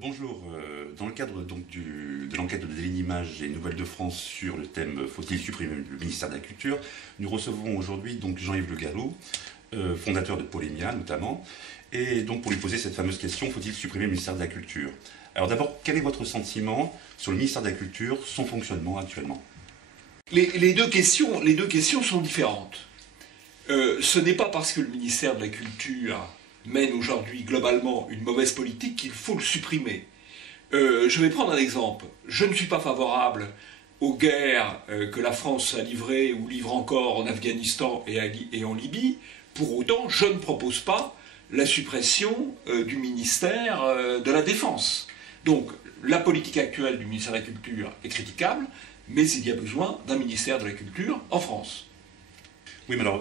Bonjour, dans le cadre donc, de l'enquête de Daily Image et Nouvelles de France sur le thème Faut-il supprimer le ministère de la Culture, nous recevons aujourd'hui donc Jean-Yves Le Gallou, fondateur de Polémia notamment, et donc pour lui poser cette fameuse question, faut-il supprimer le ministère de la Culture? Alors d'abord, quel est votre sentiment sur le ministère de la Culture, son fonctionnement actuellement? Les deux questions sont différentes. Ce n'est pas parce que le ministère de la Culture mène aujourd'hui globalement une mauvaise politique qu'il faut le supprimer. Je vais prendre un exemple. Je ne suis pas favorable aux guerres que la France a livrées ou livre encore en Afghanistan et en Libye. Pour autant, je ne propose pas la suppression du ministère de la Défense. Donc, la politique actuelle du ministère de la Culture est critiquable, mais il y a besoin d'un ministère de la Culture en France. Oui, mais alors,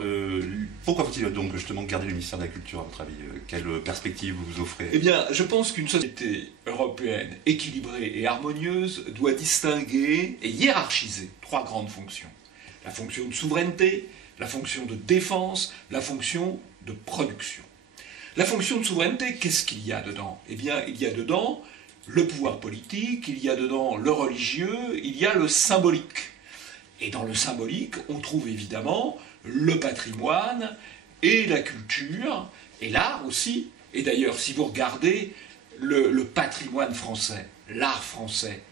pourquoi faut-il donc justement garder le ministère de la Culture, à votre avis? Quelle perspective vous offrez? Eh bien, je pense qu'une société européenne équilibrée et harmonieuse doit distinguer et hiérarchiser trois grandes fonctions. La fonction de souveraineté, la fonction de défense, la fonction de production. La fonction de souveraineté, qu'est-ce qu'il y a dedans? Eh bien, il y a dedans le pouvoir politique, il y a dedans le religieux, il y a le symbolique. Et dans le symbolique, on trouve évidemment le patrimoine et la culture, et l'art aussi. Et d'ailleurs, si vous regardez le patrimoine français, l'art français,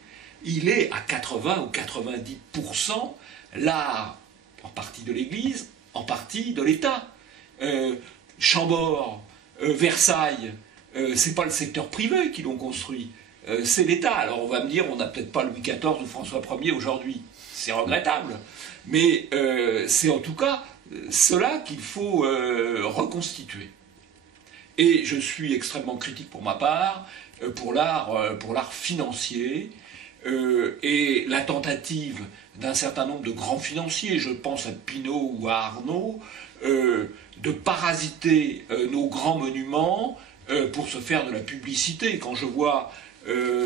il est à 80 ou 90% l'art, en partie de l'Église, en partie de l'État. Chambord, Versailles, c'est pas le secteur privé qui l'ont construit, c'est l'État. Alors on va me dire, on n'a peut-être pas Louis XIV ou François Ier aujourd'hui. C'est regrettable, mais c'est en tout cas cela qu'il faut reconstituer. Et je suis extrêmement critique pour ma part pour l'art financier et la tentative d'un certain nombre de grands financiers, je pense à Pinault ou à Arnaud, de parasiter nos grands monuments pour se faire de la publicité. Quand je vois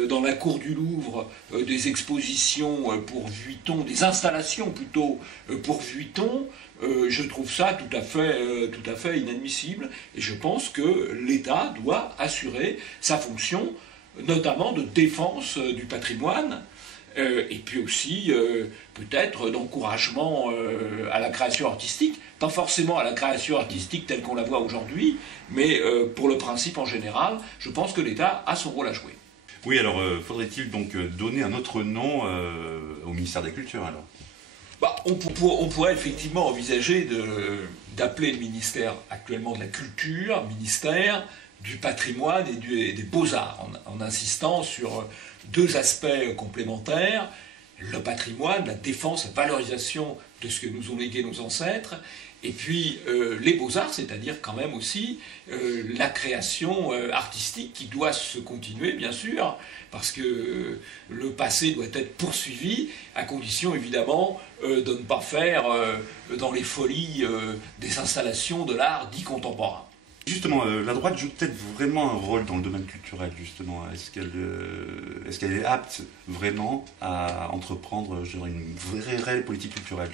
dans la cour du Louvre des expositions pour Vuitton, des installations plutôt pour Vuitton, je trouve ça tout à fait inadmissible, et je pense que l'État doit assurer sa fonction, notamment de défense du patrimoine, et puis aussi peut-être d'encouragement à la création artistique, pas forcément à la création artistique telle qu'on la voit aujourd'hui, mais pour le principe en général, je pense que l'État a son rôle à jouer. Oui, alors faudrait-il donc donner un autre nom au ministère de la Culture alors? On pourrait effectivement envisager d'appeler le ministère actuellement de la Culture, ministère du patrimoine et des beaux-arts, en insistant sur deux aspects complémentaires, le patrimoine, la défense, la valorisation de ce que nous ont légué nos ancêtres, et puis les beaux-arts, c'est-à-dire quand même aussi la création artistique qui doit se continuer, bien sûr, parce que le passé doit être poursuivi, à condition évidemment de ne pas faire dans les folies des installations de l'art dit contemporain. Justement, la droite joue peut-être vraiment un rôle dans le domaine culturel, justement. Est-ce qu'elle est apte vraiment à entreprendre une réelle politique culturelle?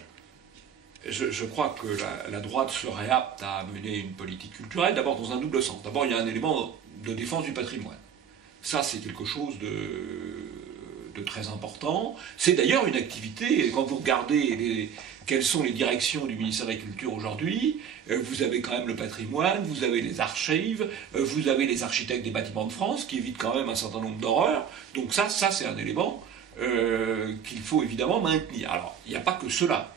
Je crois que la droite serait apte à mener une politique culturelle, d'abord dans un double sens. D'abord, il y a un élément de défense du patrimoine. Ça, c'est quelque chose de très important. C'est d'ailleurs une activité, quand vous regardez quelles sont les directions du ministère de la Culture aujourd'hui, vous avez quand même le patrimoine, vous avez les archives, vous avez les architectes des bâtiments de France, qui évitent quand même un certain nombre d'horreurs. Donc ça c'est un élément qu'il faut évidemment maintenir. Alors, il n'y a pas que cela.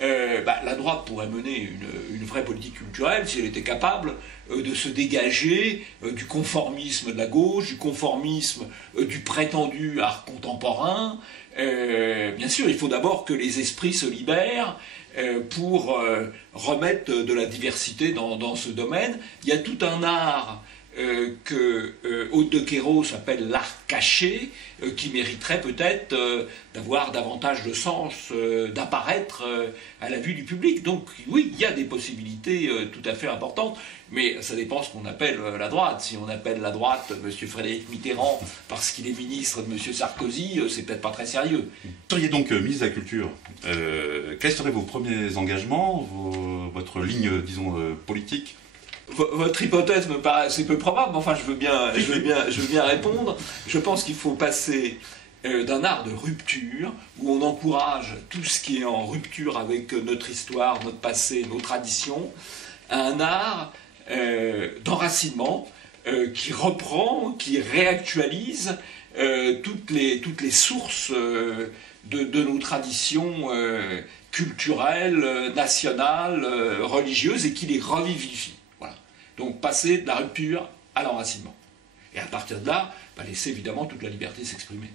La droite pourrait mener une vraie politique culturelle si elle était capable de se dégager du conformisme de la gauche, du conformisme du prétendu art contemporain. Bien sûr, il faut d'abord que les esprits se libèrent pour remettre de la diversité dans ce domaine. Il y a tout un art que Aude de Queyros appelle l'art caché, qui mériterait peut-être d'avoir davantage de sens, d'apparaître à la vue du public. Donc oui, il y a des possibilités tout à fait importantes, mais ça dépend ce qu'on appelle la droite. Si on appelle la droite M. Frédéric Mitterrand parce qu'il est ministre de M. Sarkozy, c'est peut-être pas très sérieux. Vous seriez donc ministre de la Culture. Quels seraient vos premiers engagements, votre ligne, disons, politique Votre hypothèse me paraît assez peu probable, mais enfin je veux bien répondre. Je pense qu'il faut passer d'un art de rupture, où on encourage tout ce qui est en rupture avec notre histoire, notre passé, nos traditions, à un art d'enracinement qui reprend, qui réactualise toutes les sources de nos traditions culturelles, nationales, religieuses, et qui les revivifie. Voilà. Donc passer de la rupture à l'enracinement. Et à partir de là, laisser évidemment toute la liberté s'exprimer.